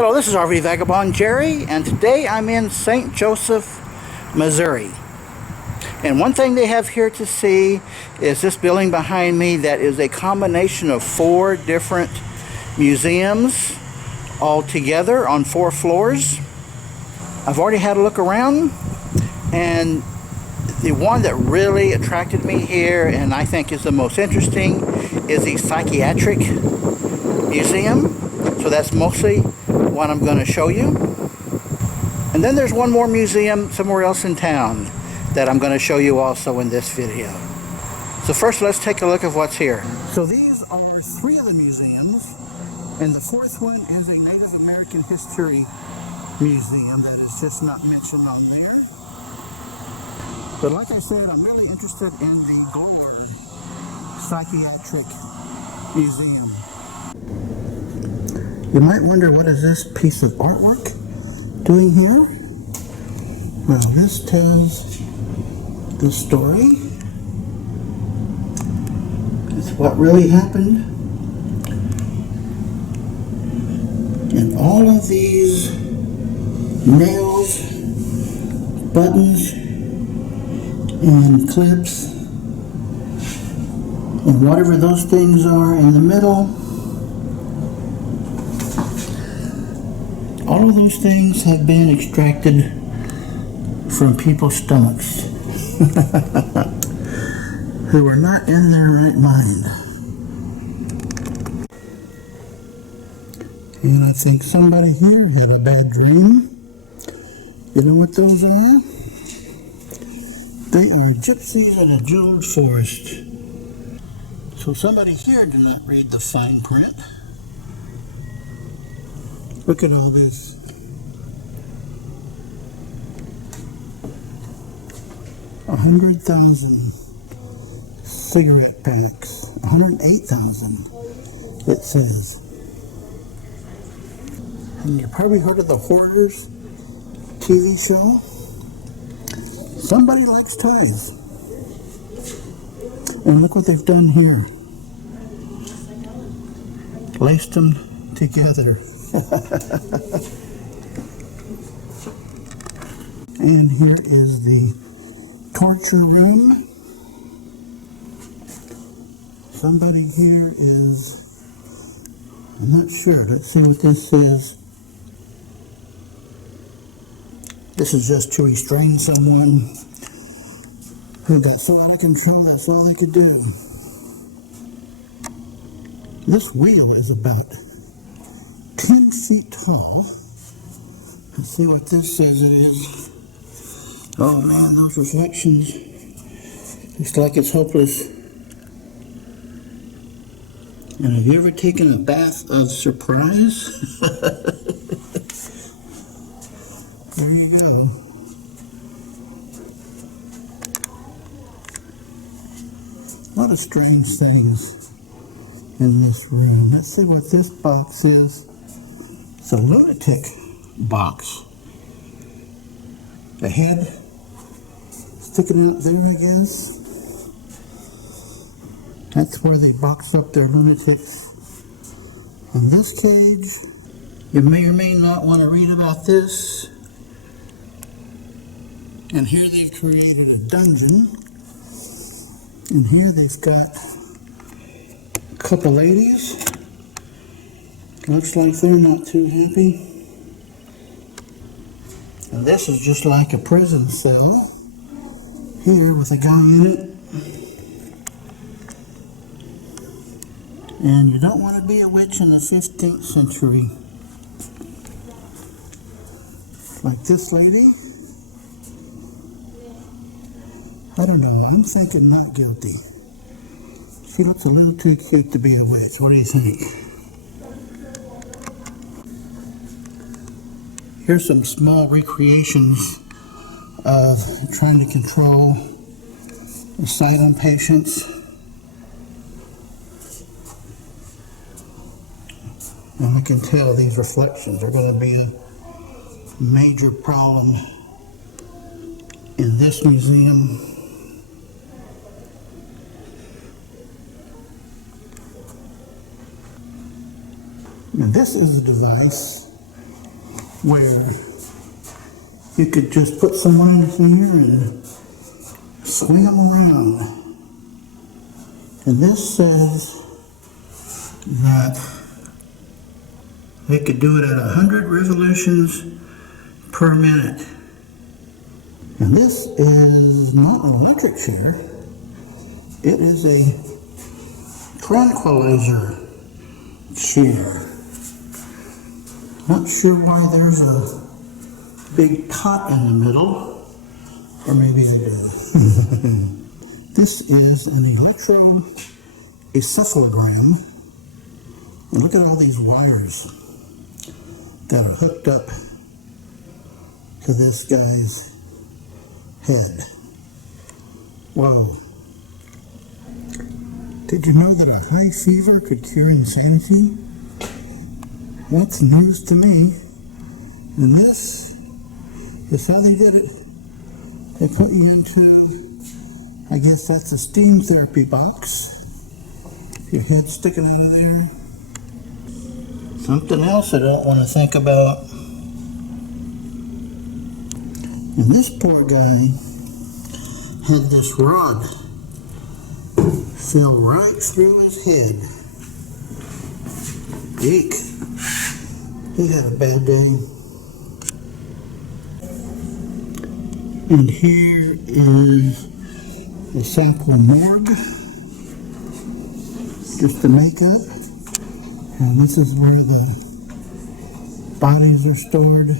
Hello, this is RV Vagabond Jerry, and today I'm in St. Joseph, Missouri. And one thing they have here to see is this building behind me that is a combination of 4 different museums all together on 4 floors. I've already had a look around, and the one that really attracted me here and I think is the most interesting is the Psychiatric Museum. So that's mostly what I'm going to show you. And then there's one more museum somewhere else in town that I'm going to show you also in this video. So first let's take a look at what's here. So these are 3 of the museums, and the 4th one is a Native American History Museum that is just not mentioned on there. But like I said, I'm really interested in the Gore Psychiatric Museum. You might wonder, what is this piece of artwork doing here? Well, this tells the story. It's what really happened. And all of these nails, buttons, and clips, and whatever those things are in the middle, all of those things have been extracted from people's stomachs who are not in their right mind. And I think somebody here had a bad dream. You know what those are? They are gypsies in a jeweled forest. So somebody here did not read the fine print. Look at all this. $100,000 cigarette packs. 108,000, it says. And you've probably heard of the Hoarders TV show. Somebody likes toys. And look what they've done here. Laced them together. And here is the torture room. Somebody here is, I'm not sure. Let's see what this is. This is just to restrain someone who got so out of control that's all they could do. This wheel is about 10 feet tall. Let's see what this says it is. Oh man, those reflections. Looks like it's hopeless. And have you ever taken a bath of surprise? There you go. A lot of strange things in this room. Let's see what this box is. It's a Lunatic Box. The head sticking out there, I guess. That's where they box up their lunatics. In this cage, you may or may not want to read about this. And here they've created a dungeon. And here they've got a couple ladies. Looks like they're not too happy. And this is just like a prison cell here with a guy in it. And you don't want to be a witch in the 15th century. Like this lady. I don't know, I'm thinking not guilty. She looks a little too cute to be a witch. What do you think? Here's some small recreations of trying to control asylum patients. And we can tell these reflections are going to be a major problem in this museum. Now this is a device where you could just put someone in here and swing them around. And this says that they could do it at 100 revolutions per minute. And this is not an electric chair. It is a tranquilizer chair. Not sure why there's a big tot in the middle, or maybe they do. This is an electroencephalogram. And look at all these wires that are hooked up to this guy's head. Wow. Did you know that a high fever could cure insanity? That's news to me. And this is how they did it. They put you into, I guess that's a steam therapy box. Your head sticking out of there. Something else I don't want to think about. And this poor guy had this rod fell right through his head. Eek. He had a bad day. And here is the sample morgue, just the makeup. And this is where the bodies are stored.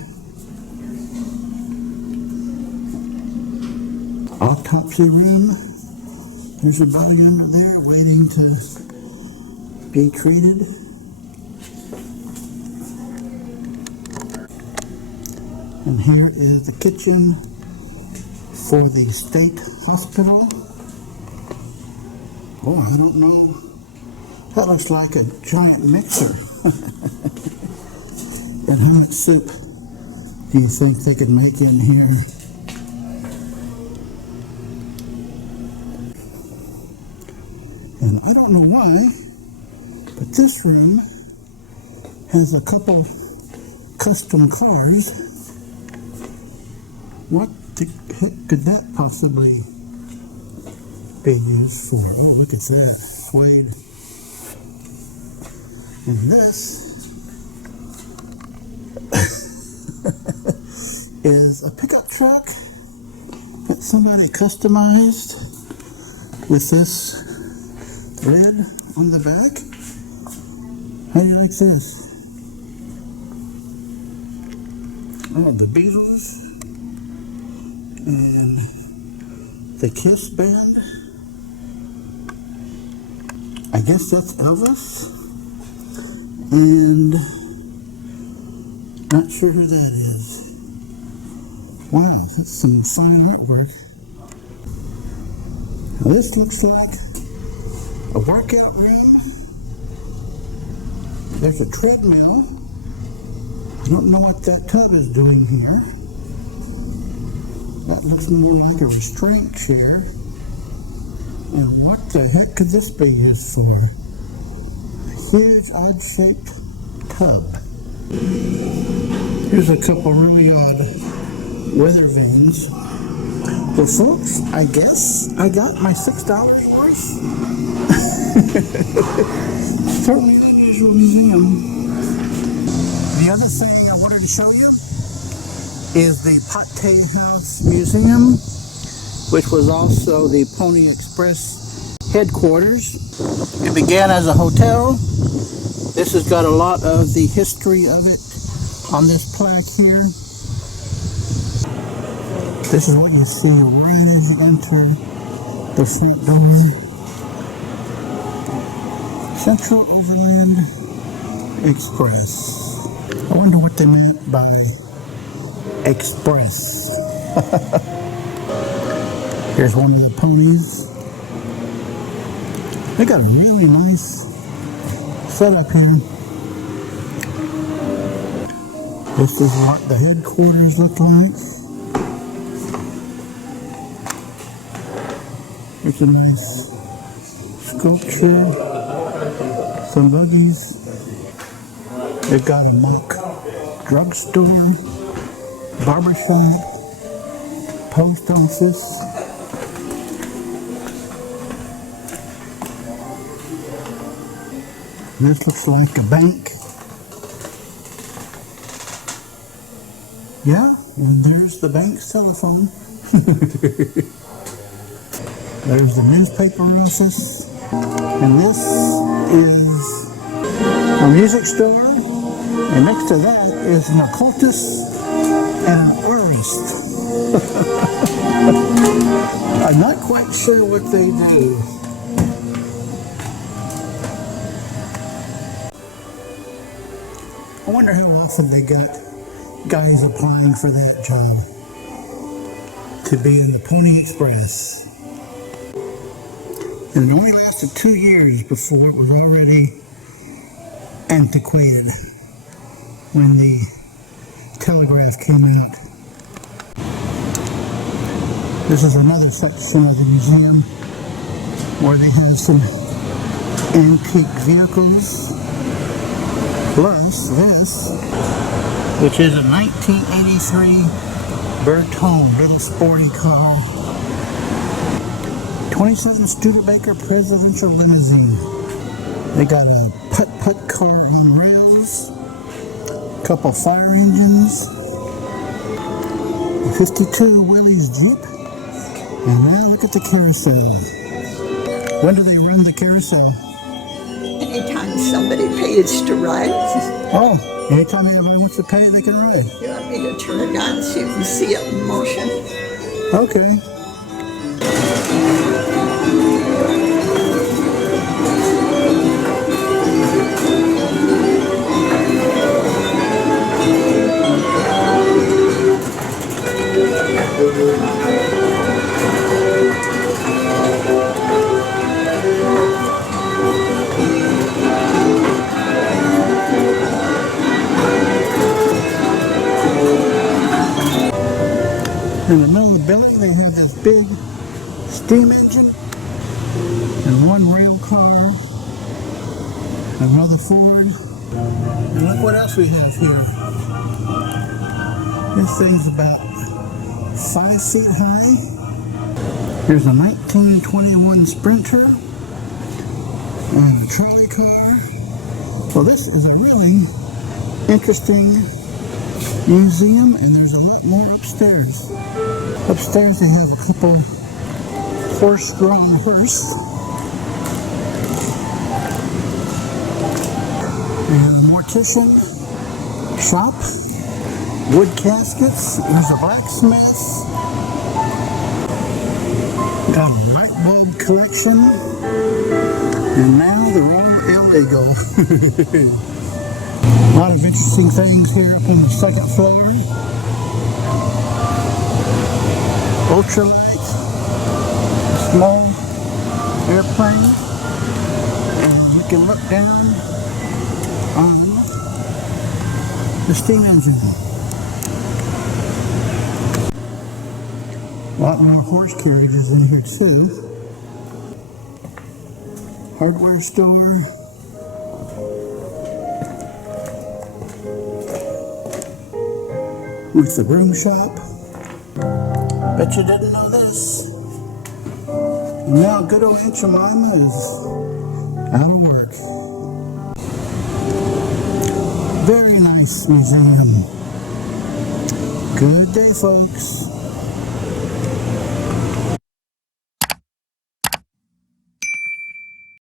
Autopsy room. There's a body under there waiting to be treated. And here is the kitchen for the state hospital. Oh, I don't know. That looks like a giant mixer. And how much soup do you think they could make in here? And I don't know why, but this room has a couple custom cars. What the heck could that possibly be used for? Oh, look at that. Suede. And this is a pickup truck that somebody customized with this red on the back. How do you like this? Oh, the Beatles and the Kiss band. I guess that's Elvis. And not sure who that is. Wow, that's some fine artwork. Now this looks like a workout room. There's a treadmill. I don't know what that tub is doing here. That looks more like a restraint chair. And what the heck could this be used for? A huge odd-shaped tub. Here's a couple really odd weather vanes. Well, folks, I guess I got my $6 worth. Certainly an unusual museum. The other thing I wanted to show you is the Pate House Museum, which was also the Pony Express headquarters. It began as a hotel. This has got a lot of the history of it on this plaque here. This is what you see right as you enter the front door. Central Overland Express. I wonder what they meant by express. Here's one of the ponies. They got a really nice setup here. This is what the headquarters look like. Here's a nice sculpture. Some buggies. They've got a mock drugstore, barbershop, post office. This looks like a bank. Yeah, and there's the bank's telephone. There's the newspaper office. And this is a music store. And next to that is an occultist and an artist. I'm not quite sure what they do. I wonder how often they got guys applying for that job to be in the Pony Express. And it only lasted 2 years before it was already antiquated when the telegraph came out. This is another section of the museum where they have some antique vehicles. Plus this, which is a 1983 Bertone little sporty car. 27 Studebaker presidential limousine. They got a putt-putt car on rails, a couple fire engines, a 52 Willys Jeep, and now look at the carousel. When do they run the carousel? Anytime somebody pays to ride. Oh, anytime anybody wants to pay, they can ride. You want me to turn it on so you can see it in motion? Okay. In the middle of the building, they have this big steam engine and one rail car, another Ford, and look what else we have here. This thing's about 5 feet high. There's a 1921 Sprinter and a trolley car. Well, this is a really interesting museum, and there's a lot more upstairs. Upstairs they have a couple horse-drawn hearse. And a mortician shop. Wood caskets. There's a blacksmith. Got a light bulb collection. And now the Rome Illegal. A lot of interesting things here up on the second floor. Ultralight, a small airplane, and you can look down on the steam engine. A lot more horse carriages in here too. Hardware store. With the broom shop. Bet you didn't know this. And now good old Aunt Jemima is out of work. Very nice museum. Good day, folks.